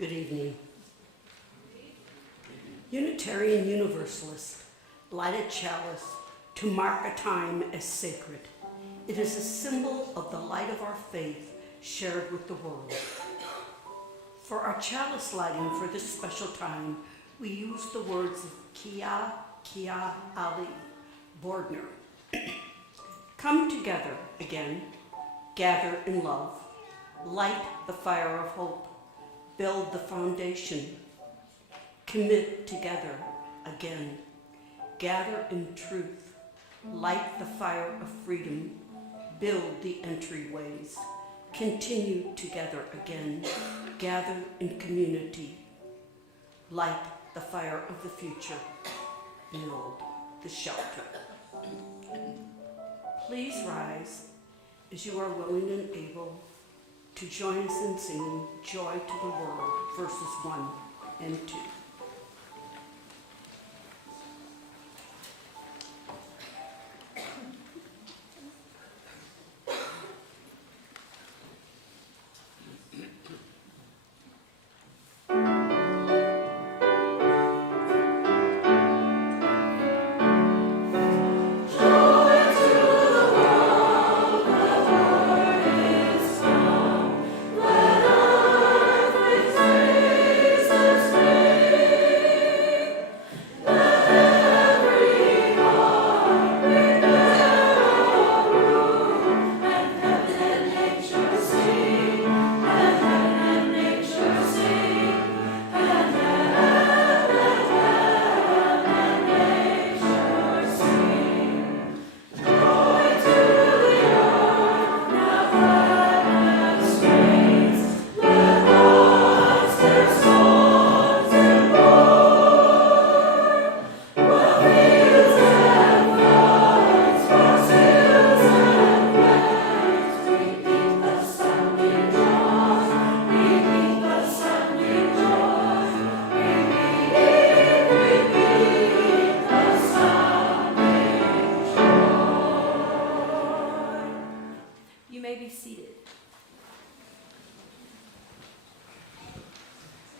Good evening. Unitarian Universalists light a chalice to mark a time as sacred. It is a symbol of the light of our faith shared with the world. For our chalice lighting for this special time, we use the words of Kia Ali Bordner. Come together again, gather in love, light the fire of hope, build the foundation, commit together again, gather in truth, light the fire of freedom, build the entryways, continue together again, gather in community, light the fire of the future, build the shelter. Please rise as you are willing and able to join us in singing Joy to the World, verses 1 and 2.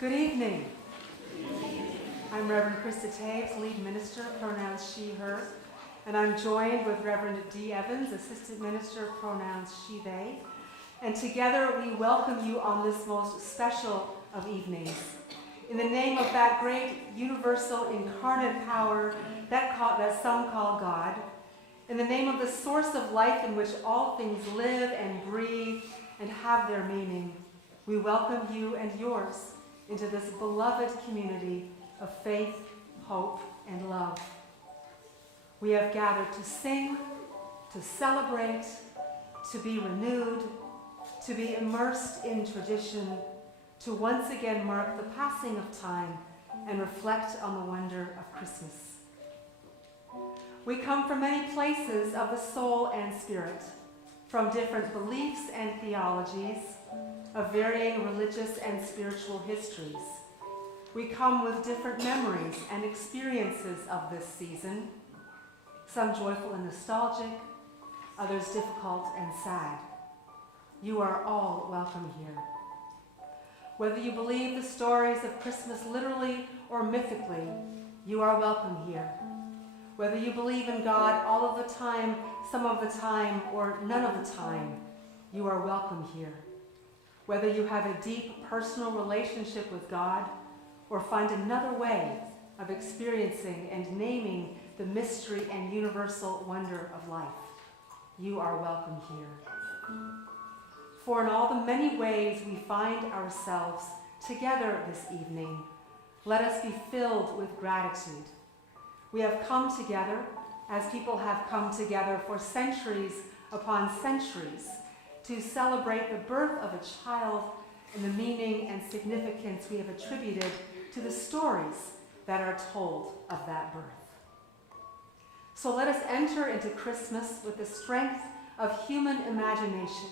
Good evening. I'm Reverend Krista Taves, lead minister, pronouns she, her, and I'm joined with Reverend D. Evans, assistant minister, pronouns she, they, and together we welcome you on this most special of evenings. In the name of that great universal incarnate power that some call God, in the name of the source of life in which all things live and breathe and have their meaning, we welcome you and yours into this beloved community of faith, hope, and love. We have gathered to sing, to celebrate, to be renewed, to be immersed in tradition, to once again mark the passing of time and reflect on the wonder of Christmas. We come from many places of the soul and spirit, from different beliefs and theologies, of varying religious and spiritual histories. We come with different memories and experiences of this season, some joyful and nostalgic, others difficult and sad. You are all welcome here. Whether you believe the stories of Christmas literally or mythically, you are welcome here. Whether you believe in God all of the time, some of the time, or none of the time, you are welcome here. Whether you have a deep personal relationship with God or find another way of experiencing and naming the mystery and universal wonder of life, you are welcome here. For in all the many ways we find ourselves together this evening, let us be filled with gratitude. We have come together as people have come together for centuries upon centuries to celebrate the birth of a child and the meaning and significance we have attributed to the stories that are told of that birth. So let us enter into Christmas with the strength of human imagination.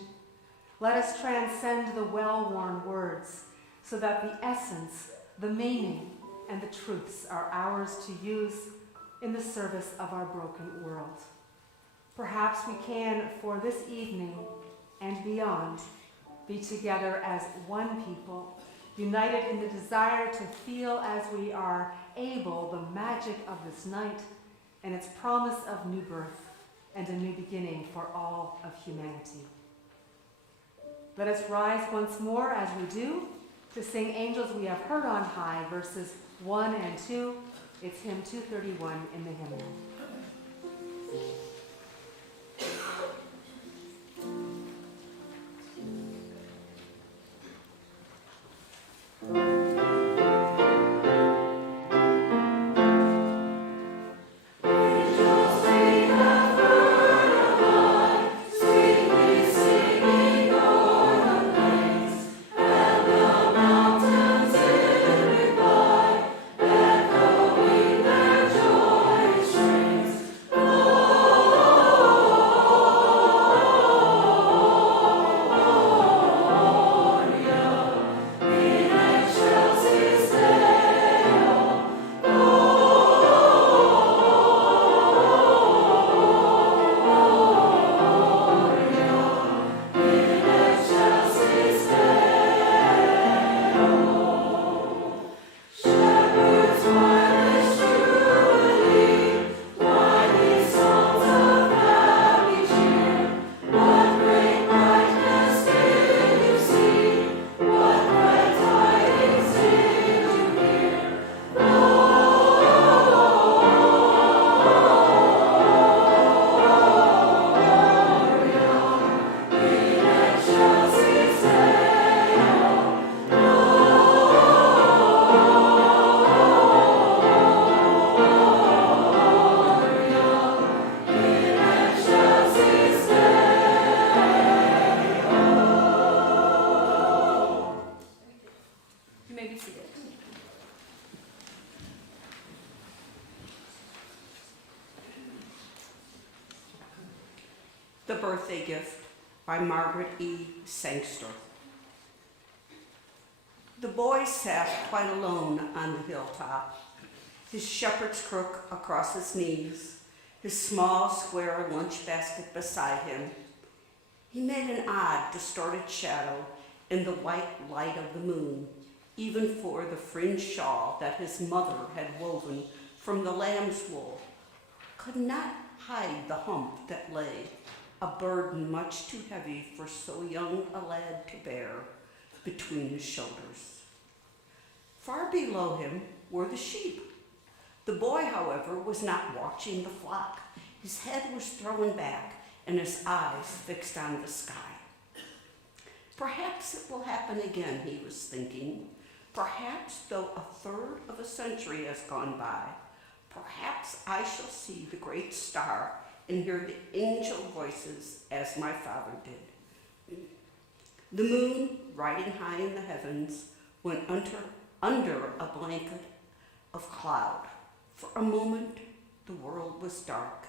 Let us transcend the well-worn words so that the essence, the meaning, and the truths are ours to use in the service of our broken world. Perhaps we can, for this evening and beyond, be together as one people, united in the desire to feel as we are able the magic of this night and its promise of new birth and a new beginning for all of humanity. Let us rise once more as we do to sing Angels We Have Heard on High, verses 1 and 2. It's hymn 231 in the hymnal. The Birthday Gift by Margaret E. Sangster. The boy sat quite alone on the hilltop, his shepherd's crook across his knees, his small square lunch basket beside him. He made an odd, distorted shadow in the white light of the moon, even for the fringed shawl that his mother had woven from the lamb's wool could not hide the hump that lay, a burden much too heavy for so young a lad to bear, between his shoulders. Far below him were the sheep. The boy, however, was not watching the flock. His head was thrown back and his eyes fixed on the sky. Perhaps it will happen again, he was thinking. Perhaps, though a third of a century has gone by, perhaps I shall see the great star and hear the angel voices as my father did. The moon, riding high in the heavens, went under a blanket of cloud. For a moment, the world was dark.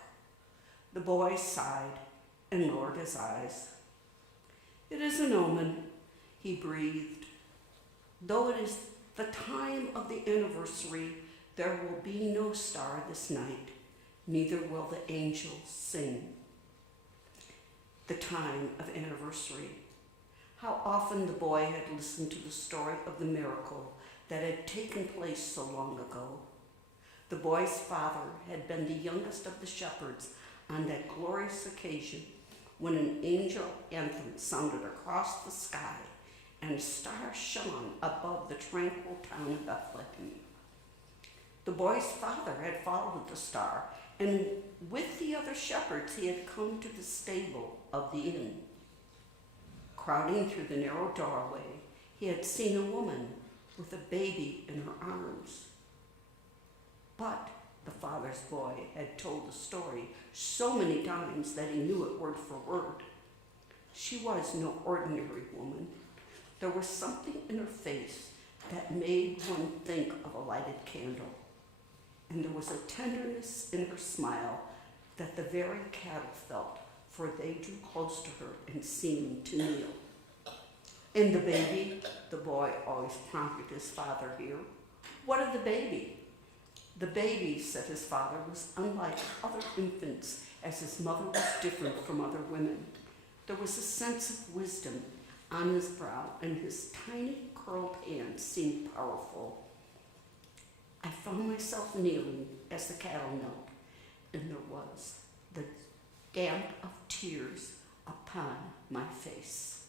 The boy sighed and lowered his eyes. It is an omen, he breathed. Though it is the time of the anniversary, there will be no star this night, neither will the angels sing. The time of anniversary. How often the boy had listened to the story of the miracle that had taken place so long ago. The boy's father had been the youngest of the shepherds on that glorious occasion when an angel anthem sounded across the sky and a star shone above the tranquil town of Bethlehem. The boy's father had followed the star, and with the other shepherds he had come to the stable of the inn. Crowding through the narrow doorway, he had seen a woman with a baby in her arms. But the father's boy had told the story so many times that he knew it word for word. She was no ordinary woman. There was something in her face that made one think of a lighted candle. And there was a tenderness in her smile that the very cattle felt, for they drew close to her and seemed to kneel. And the baby, the boy always prompted his father here. What of the baby? The baby, said his father, was unlike other infants, as his mother was different from other women. There was a sense of wisdom, on his brow, and his tiny curled hand seemed powerful. I found myself kneeling as the cattle knelt, and there was the damp of tears upon my face.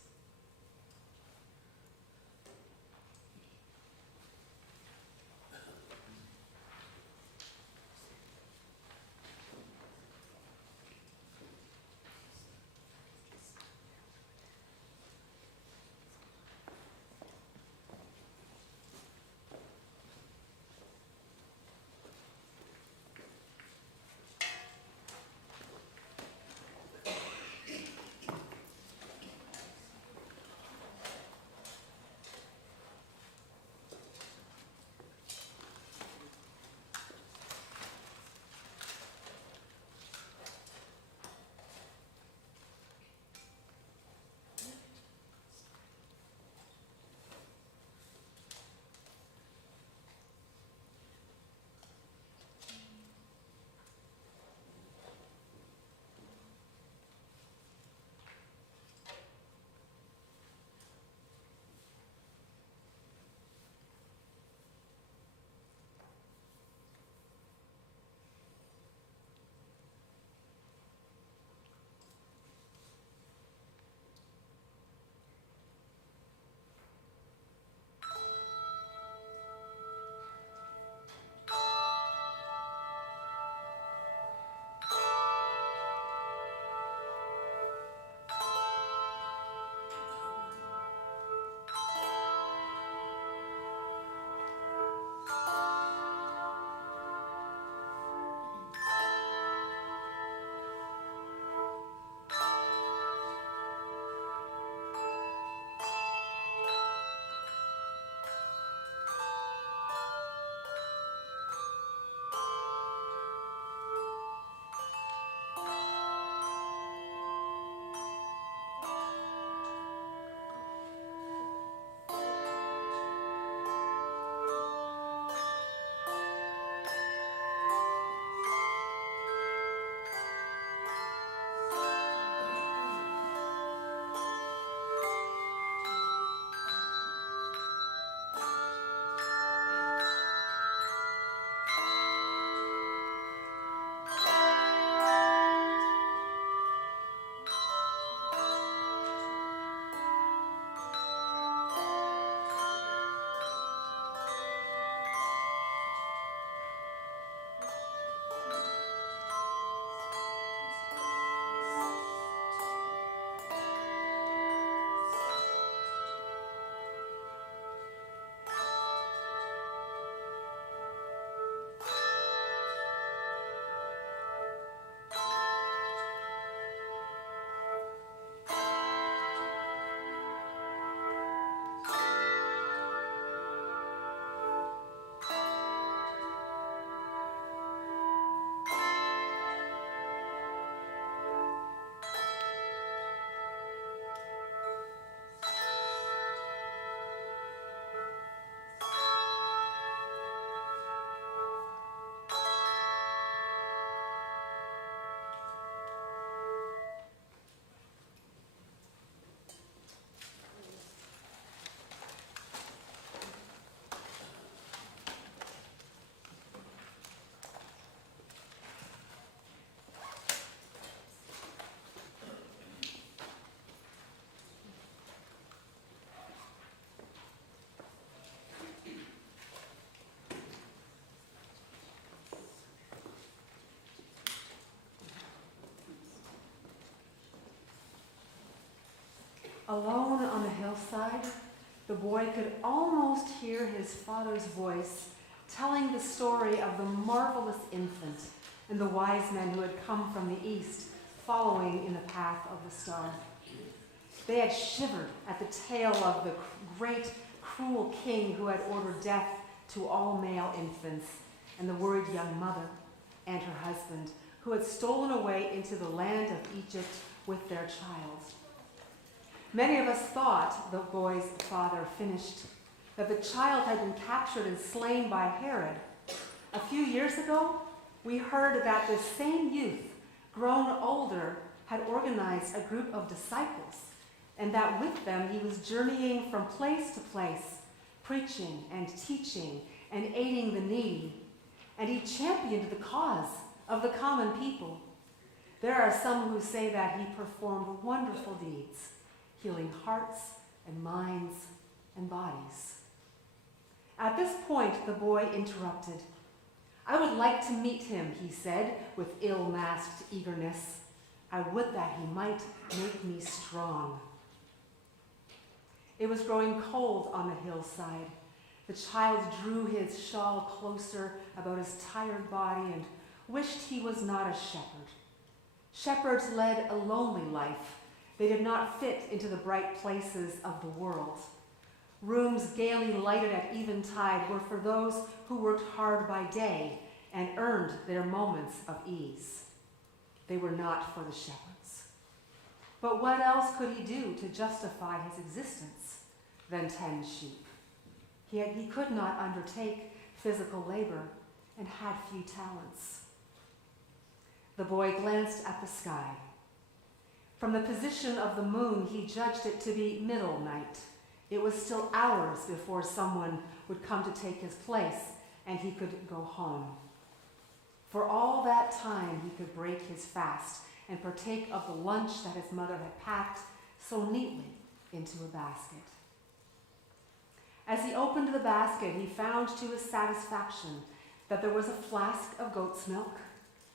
Alone on the hillside, the boy could almost hear his father's voice telling the story of the marvelous infant and the wise men who had come from the east, following in the path of the star. They had shivered at the tale of the great, cruel king who had ordered death to all male infants, and the worried young mother and her husband who had stolen away into the land of Egypt with their child. Many of us thought the boy's father finished, that the child had been captured and slain by Herod. A few years ago, we heard that this same youth, grown older, had organized a group of disciples and that with them he was journeying from place to place, preaching and teaching and aiding the needy, and he championed the cause of the common people. There are some who say that he performed wonderful deeds, healing hearts and minds and bodies. At this point, the boy interrupted. I would like to meet him, he said, with ill-masked eagerness. I would that he might make me strong. It was growing cold on the hillside. The child drew his shawl closer about his tired body and wished he was not a shepherd. Shepherds led a lonely life. They did not fit into the bright places of the world. Rooms gaily lighted at eventide were for those who worked hard by day and earned their moments of ease. They were not for the shepherds. But what else could he do to justify his existence than tend sheep? He could not undertake physical labor and had few talents. The boy glanced at the sky. From the position of the moon, he judged it to be middle night. It was still hours before someone would come to take his place and he could go home. For all that time, he could break his fast and partake of the lunch that his mother had packed so neatly into a basket. As he opened the basket, he found to his satisfaction that there was a flask of goat's milk,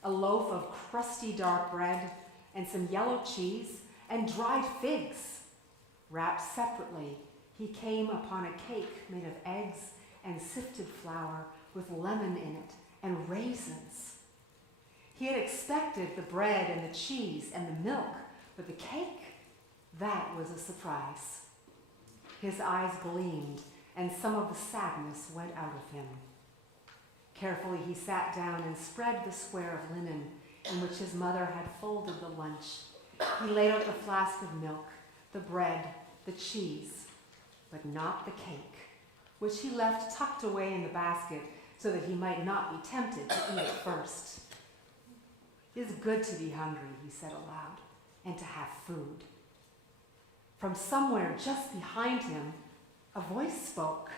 a loaf of crusty dark bread, and some yellow cheese and dried figs. Wrapped separately, he came upon a cake made of eggs and sifted flour with lemon in it and raisins. He had expected the bread and the cheese and the milk, but the cake, that was a surprise. His eyes gleamed, and some of the sadness went out of him. Carefully he sat down and spread the square of linen in which his mother had folded the lunch. He laid out the flask of milk, the bread, the cheese, but not the cake, which he left tucked away in the basket so that he might not be tempted to eat it first. It is good to be hungry, he said aloud, and to have food. From somewhere just behind him, a voice spoke.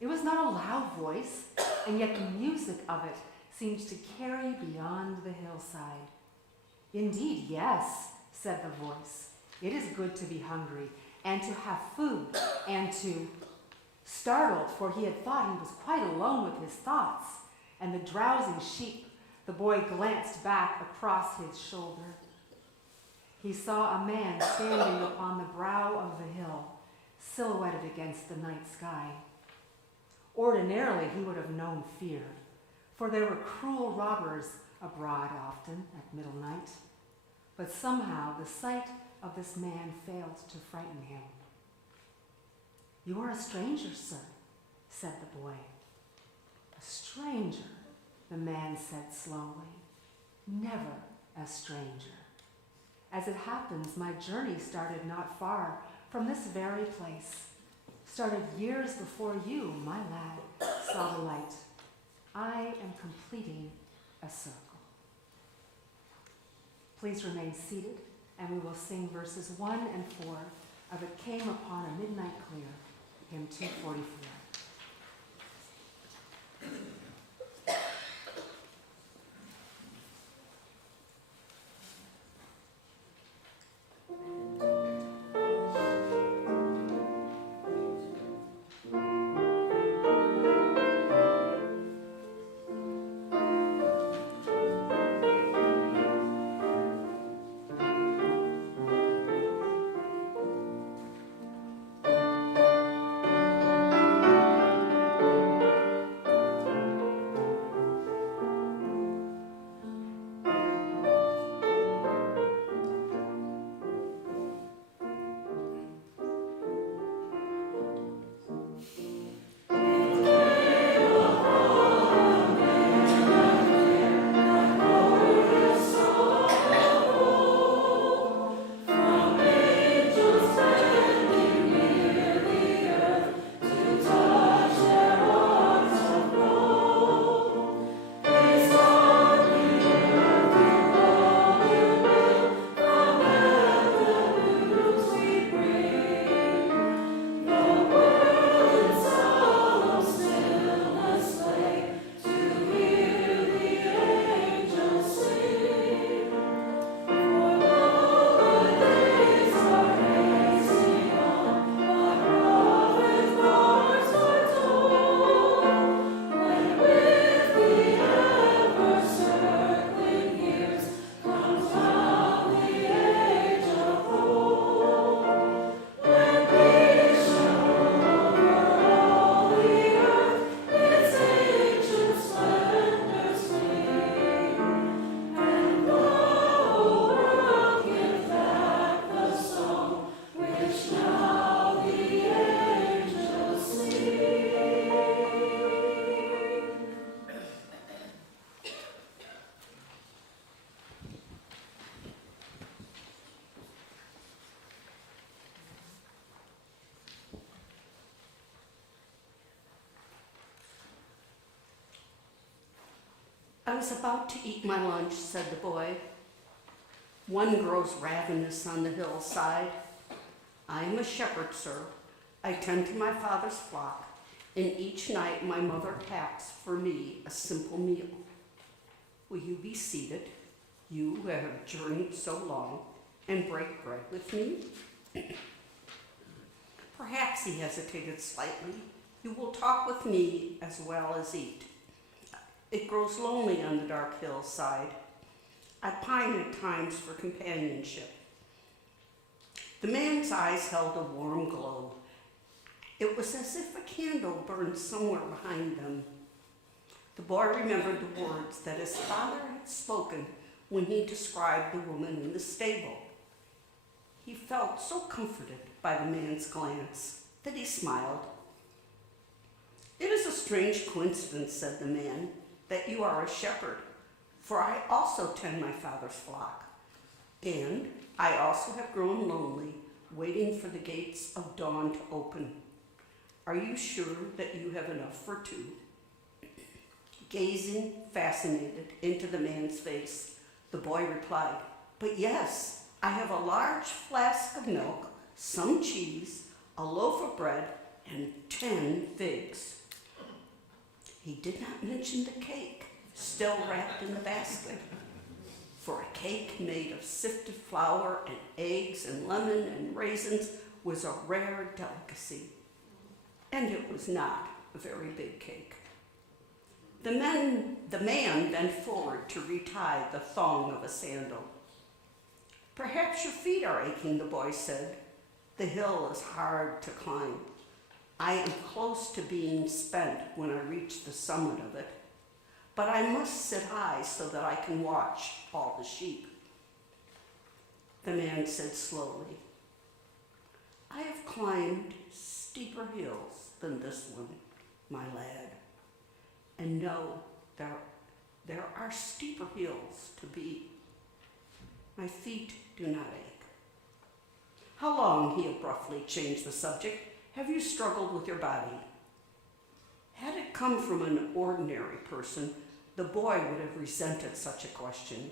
It was not a loud voice, and yet the music of it seemed to carry beyond the hillside. Indeed, yes, said the voice. It is good to be hungry, and to have food, and to... Startled, for he had thought he was quite alone with his thoughts, and the drowsing sheep, the boy glanced back across his shoulder. He saw a man standing upon the brow of the hill, silhouetted against the night sky. Ordinarily, he would have known fear, for there were cruel robbers abroad often at middle night. But somehow the sight of this man failed to frighten him. You are a stranger, sir, said the boy. A stranger, the man said slowly. Never a stranger. As it happens, my journey started not far from this very place. Started years before you, my lad, saw the light. I am completing a circle. Please remain seated, and we will sing verses 1 and 4 of It Came Upon a Midnight Clear, hymn 244. I was about to eat my lunch, said the boy. One grows ravenous on the hillside. I am a shepherd, sir. I tend to my father's flock, and each night my mother packs for me a simple meal. Will you be seated, you who have journeyed so long, and break bread with me? Perhaps he hesitated slightly. You will talk with me as well as eat. It grows lonely on the dark hillside. I pine at times for companionship. The man's eyes held a warm glow. It was as if a candle burned somewhere behind them. The boy remembered the words that his father had spoken when he described the woman in the stable. He felt so comforted by the man's glance that he smiled. It is a strange coincidence, said the man, that you are a shepherd, for I also tend my father's flock, and I also have grown lonely, waiting for the gates of dawn to open. Are you sure that you have enough for two? Gazing, fascinated, into the man's face, the boy replied, but yes, I have a large flask of milk, some cheese, a loaf of bread, and 10 figs. He did not mention the cake, still wrapped in the basket. For a cake made of sifted flour and eggs and lemon and raisins was a rare delicacy. And it was not a very big cake. The man bent forward to retie the thong of a sandal. Perhaps your feet are aching, the boy said. The hill is hard to climb. I am close to being spent when I reach the summit of it, but I must sit high so that I can watch all the sheep. The man said slowly, I have climbed steeper hills than this one, my lad. And no, there are steeper hills to beat. My feet do not ache. How long, he abruptly changed the subject, have you struggled with your body? Had it come from an ordinary person, the boy would have resented such a question.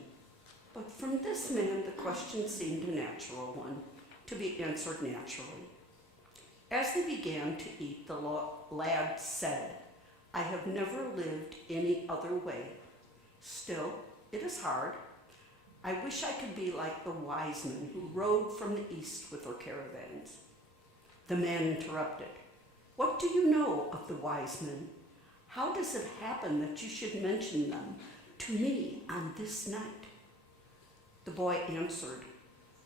But from this man, the question seemed a natural one, to be answered naturally. As they began to eat, the lad said, I have never lived any other way. Still, it is hard. I wish I could be like the wise men who rode from the east with their caravans. The man interrupted. What do you know of the wise men? How does it happen that you should mention them to me on this night? The boy answered,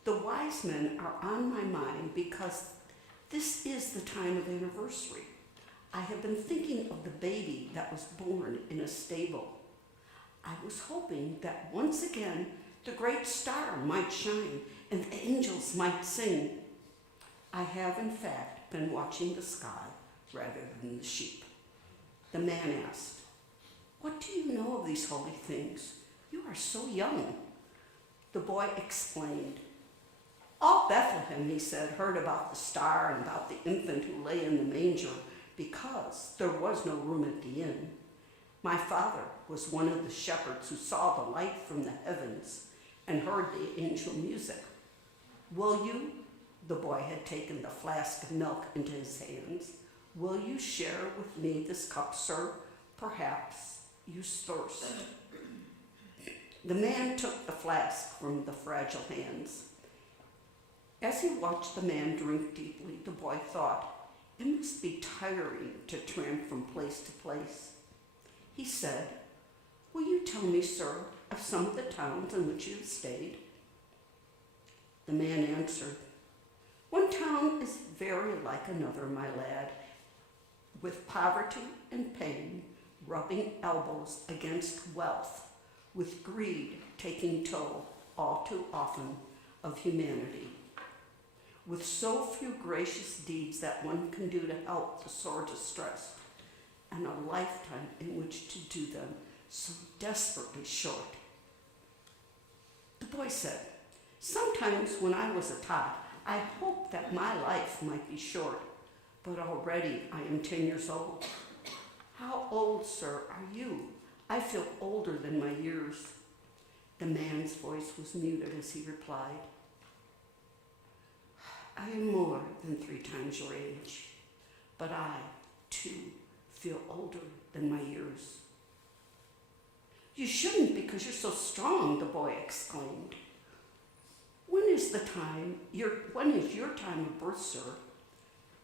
the wise men are on my mind because this is the time of anniversary. I have been thinking of the baby that was born in a stable. I was hoping that once again the great star might shine and the angels might sing. I have, in fact, been watching the sky rather than the sheep. The man asked, what do you know of these holy things? You are so young. The boy explained. All Bethlehem, he said, heard about the star and about the infant who lay in the manger because there was no room at the inn. My father was one of the shepherds who saw the light from the heavens and heard the angel music. Will you? The boy had taken the flask of milk into his hands. Will you share with me this cup, sir? Perhaps you thirst. The man took the flask from the fragile hands. As he watched the man drink deeply, the boy thought, it must be tiring to tramp from place to place. He said, will you tell me, sir, of some of the towns in which you have stayed? The man answered, one town is very like another, my lad, with poverty and pain rubbing elbows against wealth, with greed taking toll all too often of humanity, with so few gracious deeds that one can do to help the sore distressed, and a lifetime in which to do them so desperately short. The boy said, sometimes when I was a tot, I hoped that my life might be short, but already I am 10 years old. How old, sir, are you? I feel older than my years. The man's voice was muted as he replied, I am more than 3 times your age, but I, too, feel older than my years. You shouldn't because you're so strong, the boy exclaimed. When is your time of birth, sir?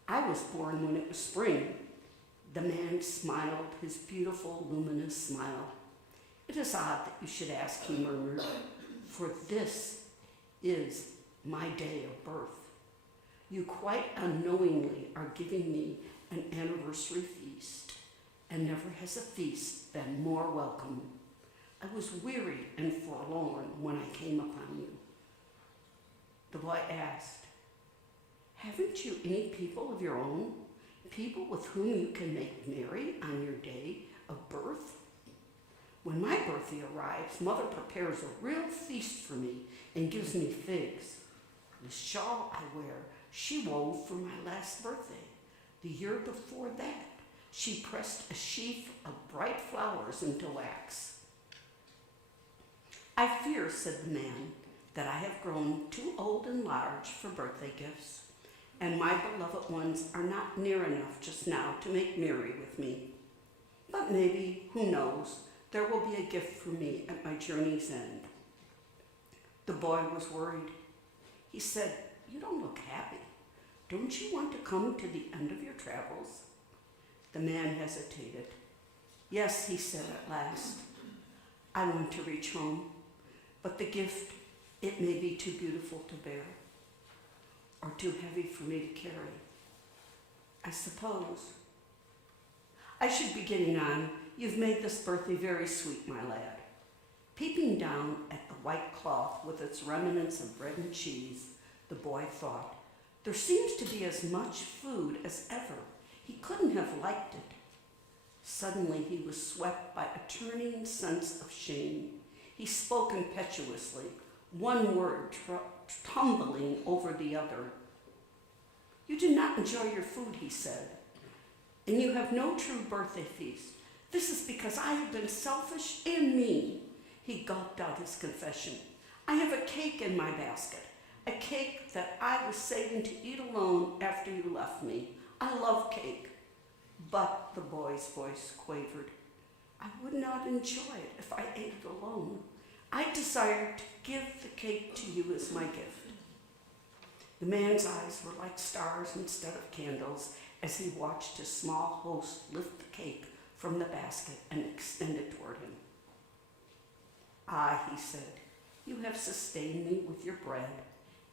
I was born when it was spring. The man smiled his beautiful, luminous smile. It is odd that you should ask, he murmured, for this is my day of birth. You quite unknowingly are giving me an anniversary feast, and never has a feast been more welcome. I was weary and forlorn when I came upon you. The boy asked, haven't you any people of your own? People with whom you can make merry on your day of birth? When my birthday arrives, Mother prepares a real feast for me and gives me figs. The shawl I wear, she wove for my last birthday. The year before that, she pressed a sheaf of bright flowers into wax. I fear, said the man, that I have grown too old and large for birthday gifts, and my beloved ones are not near enough just now to make merry with me. But maybe, who knows, there will be a gift for me at my journey's end. The boy was worried. He said, you don't look happy. Don't you want to come to the end of your travels? The man hesitated. Yes, he said at last. I want to reach home, but the gift, it may be too beautiful to bear, or too heavy for me to carry. I suppose. I should be getting on. You've made this birthday very sweet, my lad. Peeping down at the white cloth with its remnants of bread and cheese, the boy thought, there seems to be as much food as ever. He couldn't have liked it. Suddenly he was swept by a turning sense of shame. He spoke impetuously, one word tumbling over the other. You do not enjoy your food, he said, and you have no true birthday feast. This is because I have been selfish and mean. He gulped out his confession. I have a cake in my basket, a cake that I was saving to eat alone after you left me. I love cake. But, the boy's voice quavered, I would not enjoy it if I ate it alone. I desire to give the cake to you as my gift. The man's eyes were like stars instead of candles as he watched his small host lift the cake from the basket and extend it toward him. Ah, he said, you have sustained me with your bread,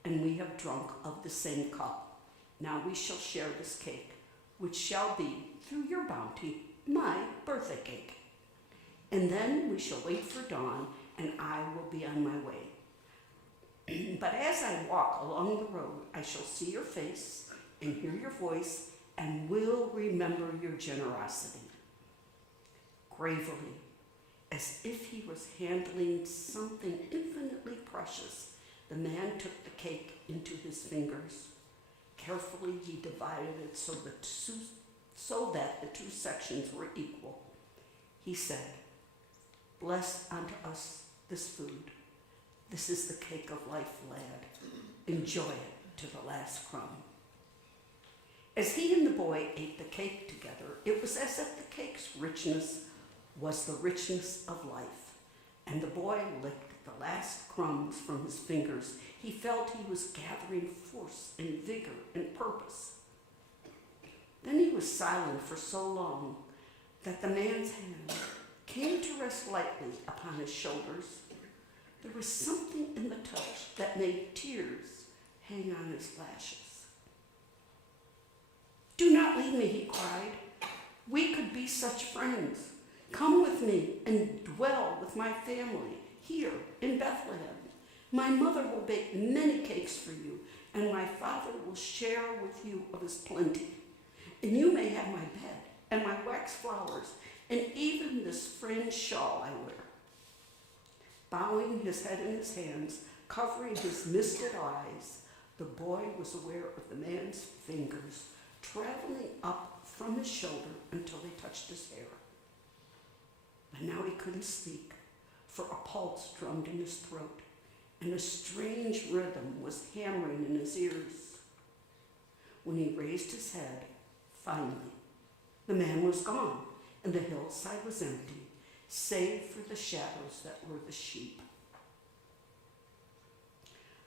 and we have drunk of the same cup. Now we shall share this cake, which shall be, through your bounty, my birthday cake. And then we shall wait for dawn, and I will be on my way. But as I walk along the road, I shall see your face and hear your voice, and will remember your generosity. Gravely, as if he was handling something infinitely precious, the man took the cake into his fingers. Carefully, he divided it so that the two sections were equal. He said, bless unto us this food. This is the cake of life, lad. Enjoy it to the last crumb. As he and the boy ate the cake together, it was as if the cake's richness was the richness of life, and the boy licked the last crumbs from his fingers. He felt he was gathering force and vigor and purpose. Then he was silent for so long that the man's hand came to rest lightly upon his shoulders. There was something in the touch that made tears hang on his lashes. Do not leave me, he cried. We could be such friends. Come with me and dwell with my family here in Bethlehem. My mother will bake many cakes for you, and my father will share with you of his plenty. And you may have my bed and my wax flowers and even this fringed shawl I wear. Bowing his head in his hands, covering his misted eyes, the boy was aware of the man's fingers traveling up from his shoulder until they touched his hair. But now he couldn't speak, for a pulse drummed in his throat, and a strange rhythm was hammering in his ears. When he raised his head, finally, the man was gone, and the hillside was empty, save for the shadows that were the sheep.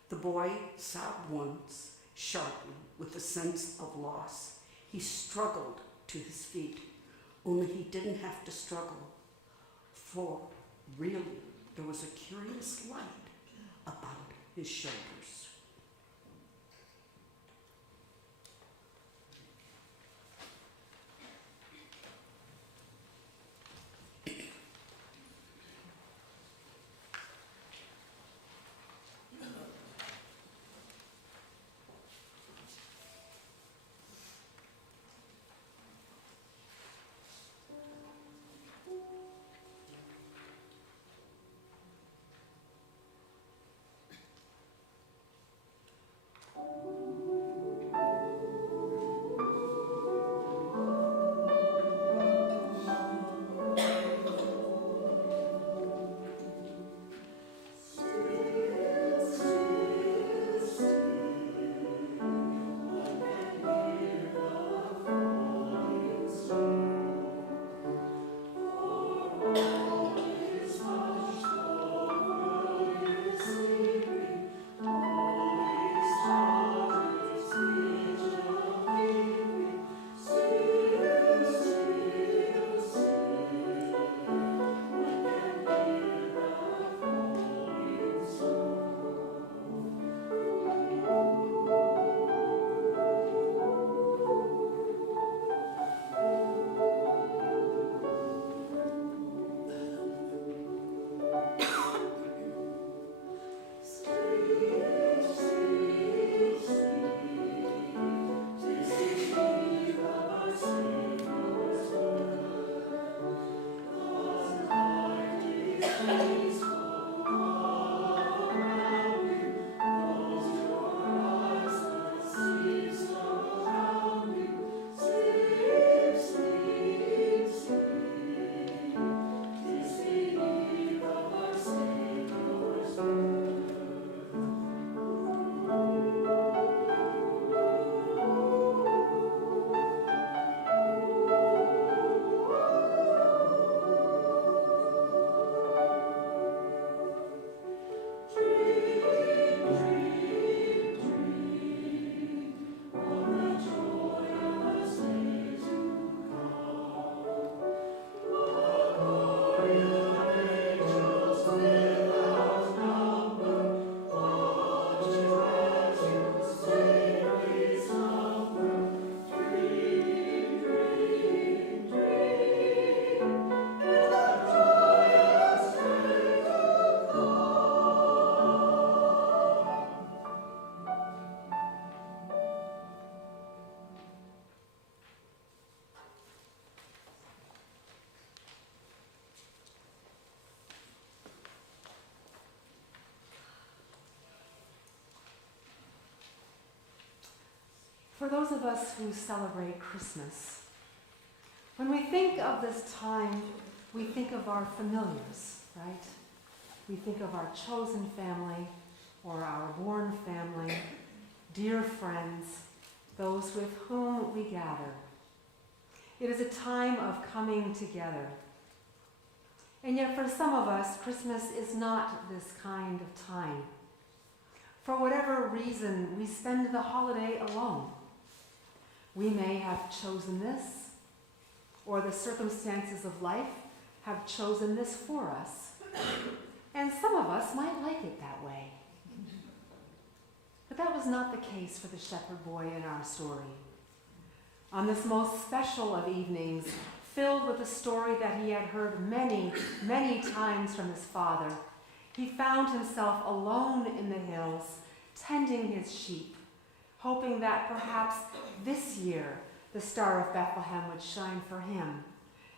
The boy sobbed once, sharply, with a sense of loss. He struggled to his feet, only he didn't have to struggle, for really there was a curious light about his shoulders. For those of us who celebrate Christmas, when we think of this time, we think of our familiars, right? We think of our chosen family or our born family, dear friends, those with whom we gather. It is a time of coming together. And yet for some of us, Christmas is not this kind of time. For whatever reason, we spend the holiday alone. We may have chosen this, or the circumstances of life have chosen this for us. And some of us might like it that way. But that was not the case for the shepherd boy in our story. On this most special of evenings, filled with a story that he had heard many, many times from his father, he found himself alone in the hills, tending his sheep, hoping that perhaps this year the Star of Bethlehem would shine for him,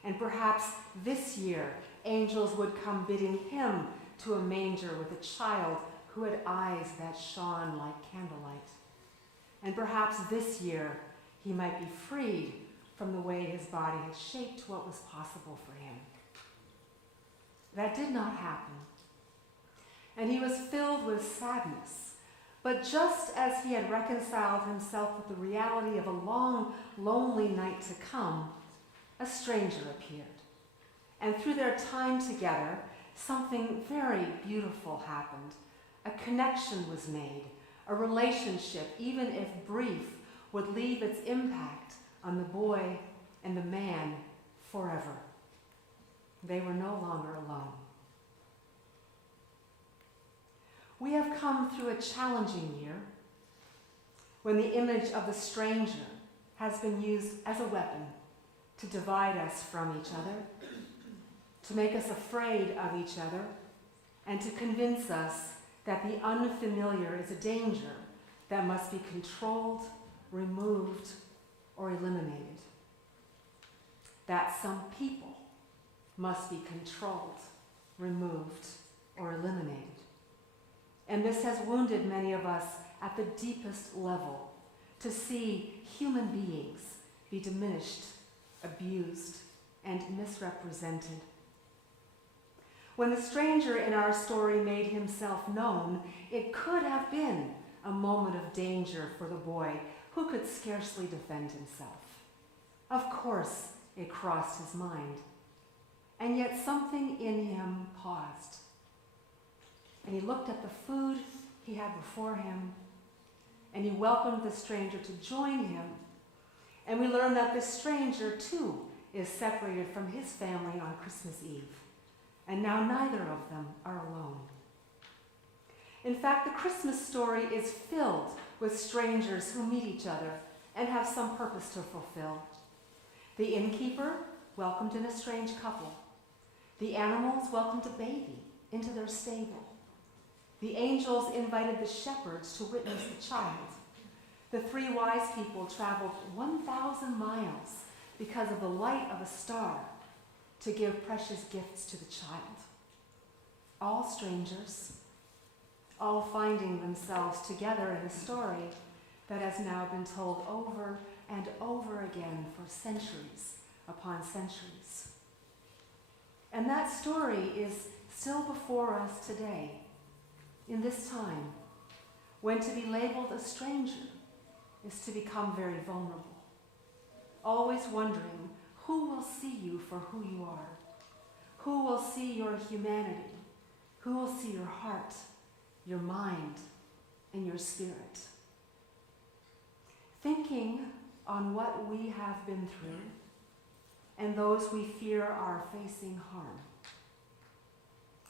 and perhaps this year angels would come bidding him to a manger with a child who had eyes that shone like candlelight. And perhaps this year he might be freed from the way his body had shaped what was possible for him. That did not happen. And he was filled with sadness. But just as he had reconciled himself with the reality of a long, lonely night to come, a stranger appeared. And through their time together, something very beautiful happened. A connection was made. A relationship, even if brief, would leave its impact on the boy and the man forever. They were no longer alone. We have come through a challenging year when the image of the stranger has been used as a weapon to divide us from each other, to make us afraid of each other, and to convince us that the unfamiliar is a danger that must be controlled, removed, or eliminated. That some people must be controlled, removed, or eliminated. And this has wounded many of us at the deepest level, to see human beings be diminished, abused, and misrepresented. When the stranger in our story made himself known, it could have been a moment of danger for the boy who could scarcely defend himself. Of course, it crossed his mind. And yet something in him paused. And he looked at the food he had before him, and he welcomed the stranger to join him. And we learn that this stranger, too, is separated from his family on Christmas Eve. And now neither of them are alone. In fact, the Christmas story is filled with strangers who meet each other and have some purpose to fulfill. The innkeeper welcomed an estranged couple. The animals welcomed a baby into their stable. The angels invited the shepherds to witness the child. The three wise people traveled 1,000 miles because of the light of a star to give precious gifts to the child. All strangers, all finding themselves together in a story that has now been told over and over again for centuries upon centuries. And that story is still before us today, in this time, when to be labeled a stranger is to become very vulnerable, always wondering who will see you for who you are, who will see your humanity, who will see your heart, your mind, and your spirit. Thinking on what we have been through and those we fear are facing harm.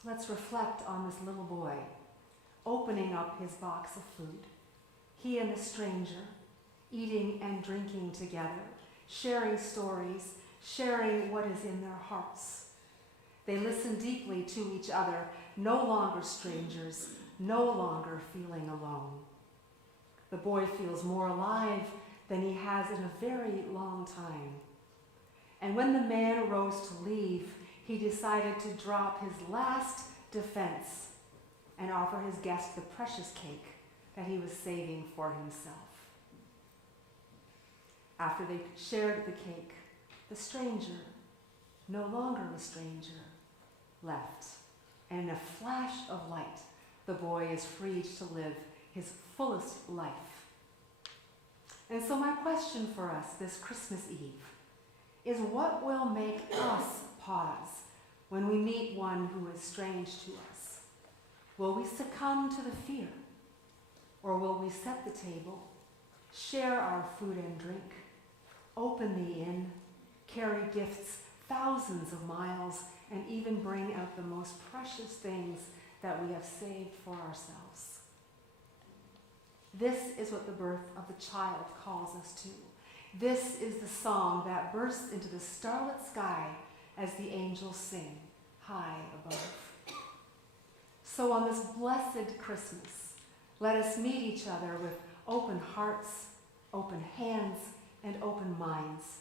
Let's reflect on this little boy opening up his box of food. He and the stranger eating and drinking together, sharing stories, sharing what is in their hearts. They listen deeply to each other, no longer strangers, no longer feeling alone. The boy feels more alive than he has in a very long time. And when the man rose to leave, he decided to drop his last defense and offer his guest the precious cake that he was saving for himself. After they shared the cake, the stranger, no longer a stranger, left. And in a flash of light, the boy is freed to live his fullest life. And so my question for us this Christmas Eve is, what will make us pause when we meet one who is strange to us? Will we succumb to the fear? Or will we set the table, share our food and drink, open the inn, carry gifts thousands of miles, and even bring out the most precious things that we have saved for ourselves? This is what the birth of the child calls us to. This is the song that bursts into the starlit sky as the angels sing high above. So on this blessed Christmas, let us meet each other with open hearts, open hands, and open minds,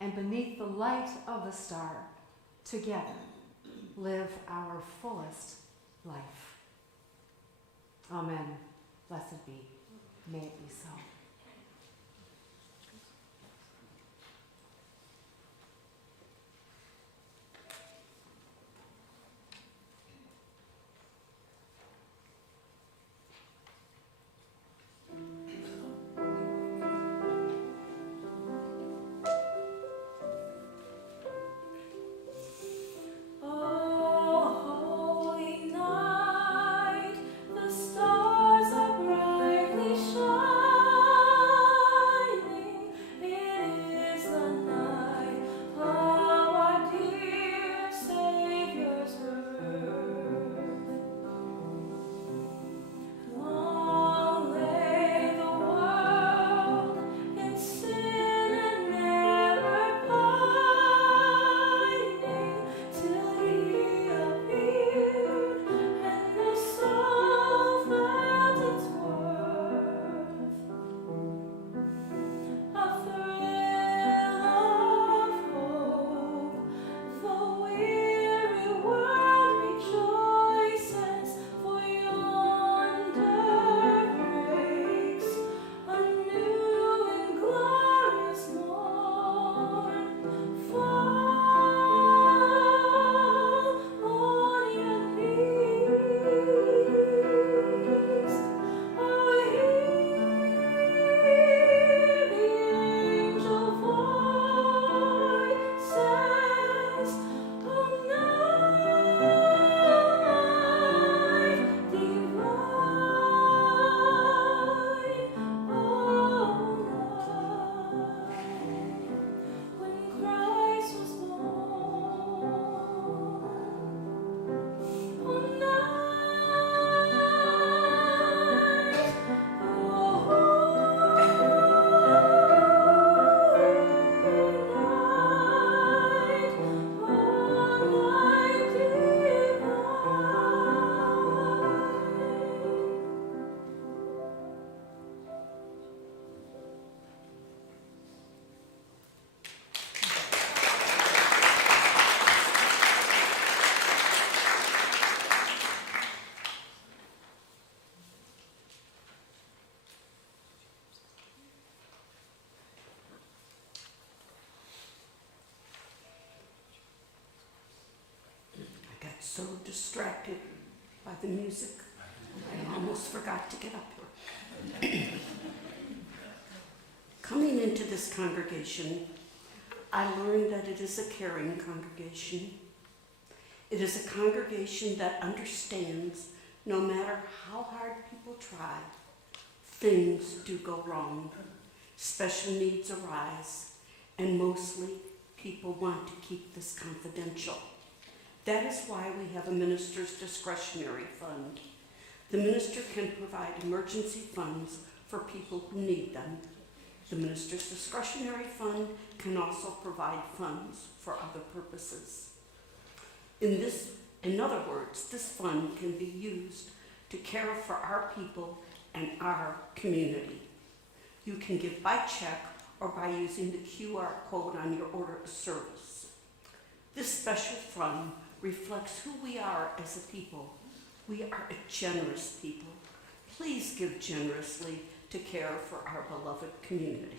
and beneath the light of the star, together, live our fullest life. Amen. Blessed be. May it be so. so distracted by the music, I almost forgot to get up here. Coming into this congregation, I learned that it is a caring congregation. It is a congregation that understands no matter how hard people try, things do go wrong. Special needs arise, and mostly people want to keep this confidential. That is why we have a minister's discretionary fund. The minister can provide emergency funds for people who need them. The minister's discretionary fund can also provide funds for other purposes. In other words, this fund can be used to care for our people and our community. You can give by check or by using the QR code on your order of service. This special fund reflects who we are as a people. We are a generous people. Please give generously to care for our beloved community.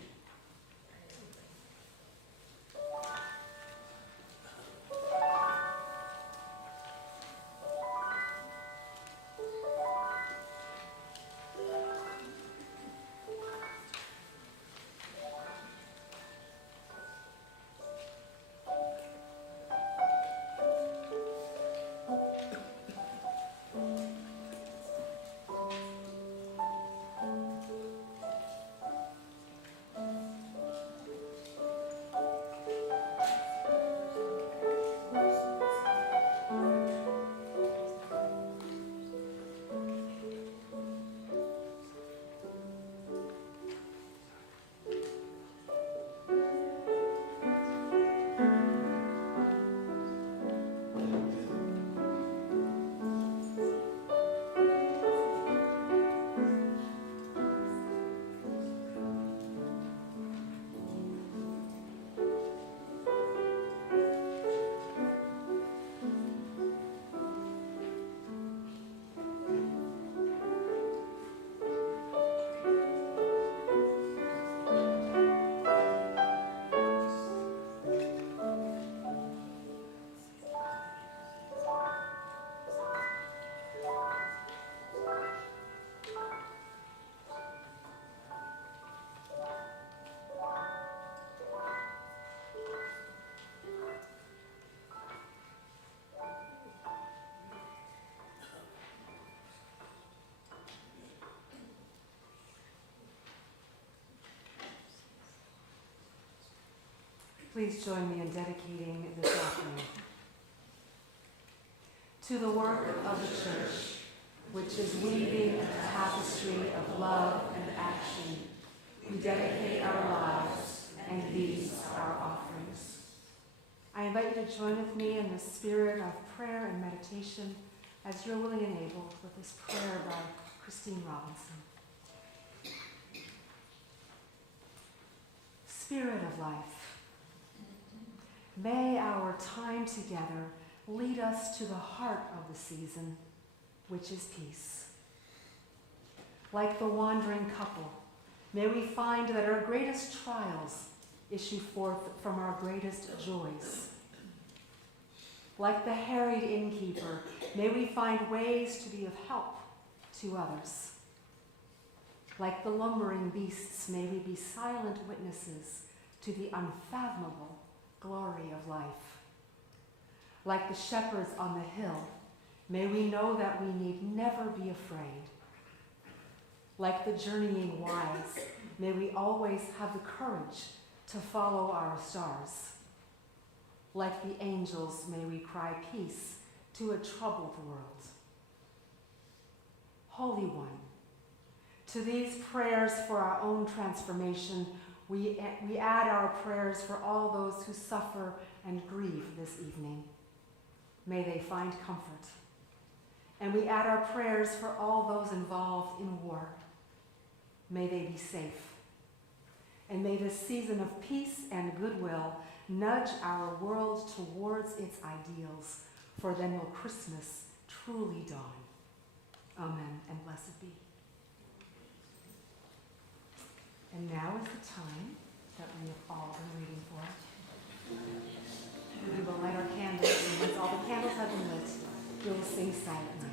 Please join me in dedicating this offering. To the work of the Church, which is weaving a tapestry of love and action, we dedicate our lives, and these our offerings. I invite you to join with me in the spirit of prayer and meditation as you're willing and able with this prayer by Christine Robinson. Spirit of life, may our time together lead us to the heart of the season, which is peace. Like the wandering couple, may we find that our greatest trials issue forth from our greatest joys. Like the harried innkeeper, may we find ways to be of help to others. Like the lumbering beasts, may we be silent witnesses to the unfathomable glory of life. Like the shepherds on the hill, may we know that we need never be afraid. Like the journeying wise, may we always have the courage to follow our stars. Like the angels, may we cry peace to a troubled world. Holy One, to these prayers for our own transformation, we add our prayers for all those who suffer and grieve this evening. May they find comfort. And we add our prayers for all those involved in war. May they be safe. And may this season of peace and goodwill nudge our world towards its ideals, for then will Christmas truly dawn. Amen, and blessed be. And now is the time that we have all been waiting for. We will light our candles, and once all the candles have been lit, We will sing Silent Night.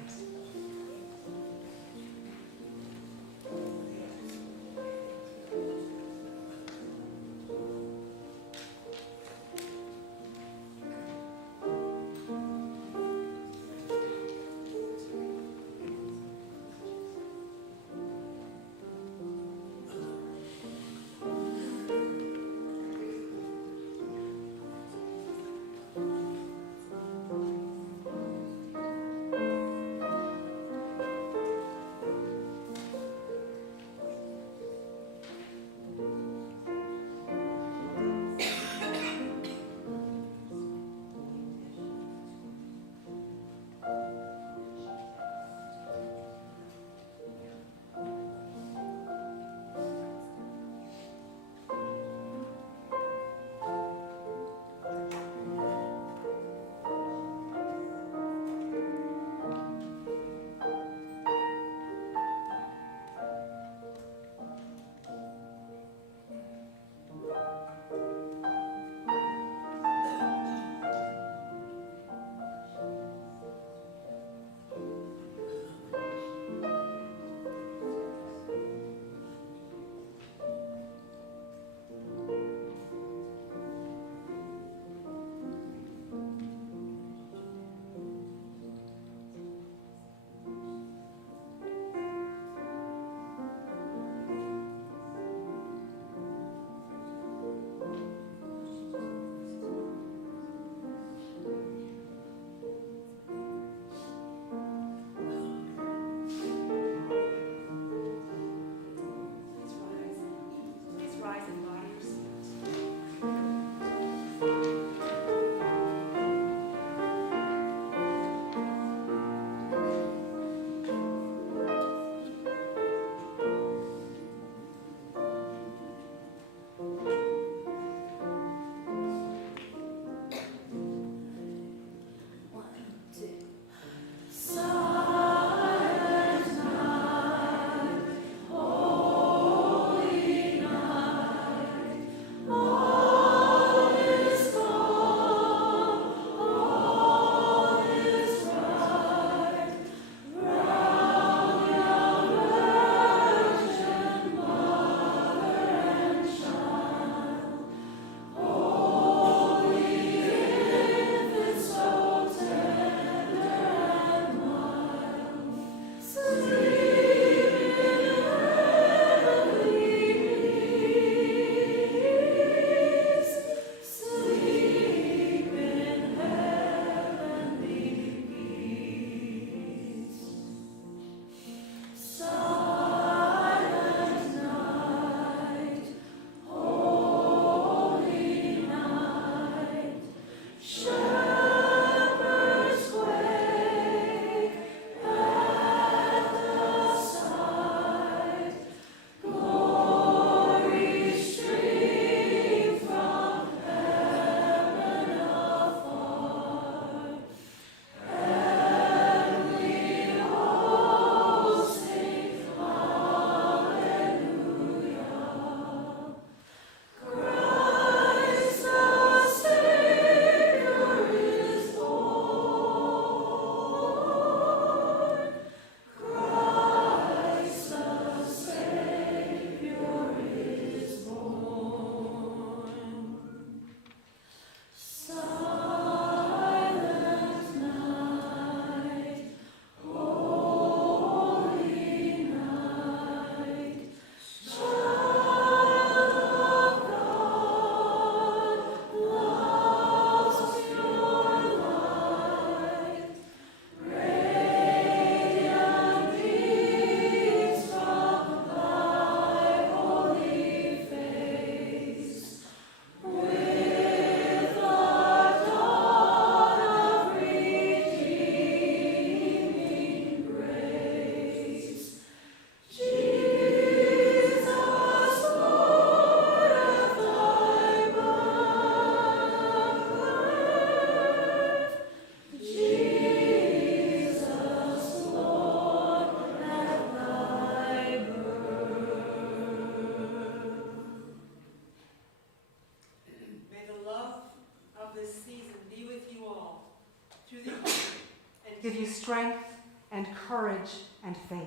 give you strength and courage and faith.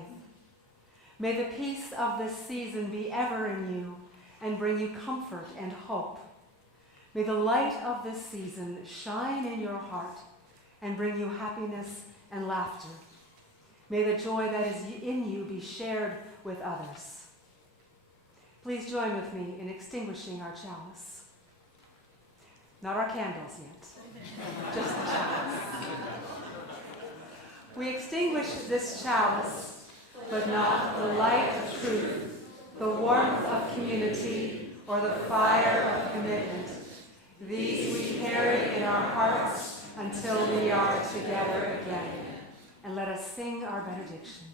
May the peace of this season be ever in you and bring you comfort and hope. May the light of this season shine in your heart and bring you happiness and laughter. May the joy that is in you be shared with others. Please join with me in extinguishing our chalice. Not our candles yet, just the chalice. We extinguish this chalice, but not the light of truth, the warmth of community, or the fire of commitment. These we carry in our hearts until we are together again. And let us sing our benediction.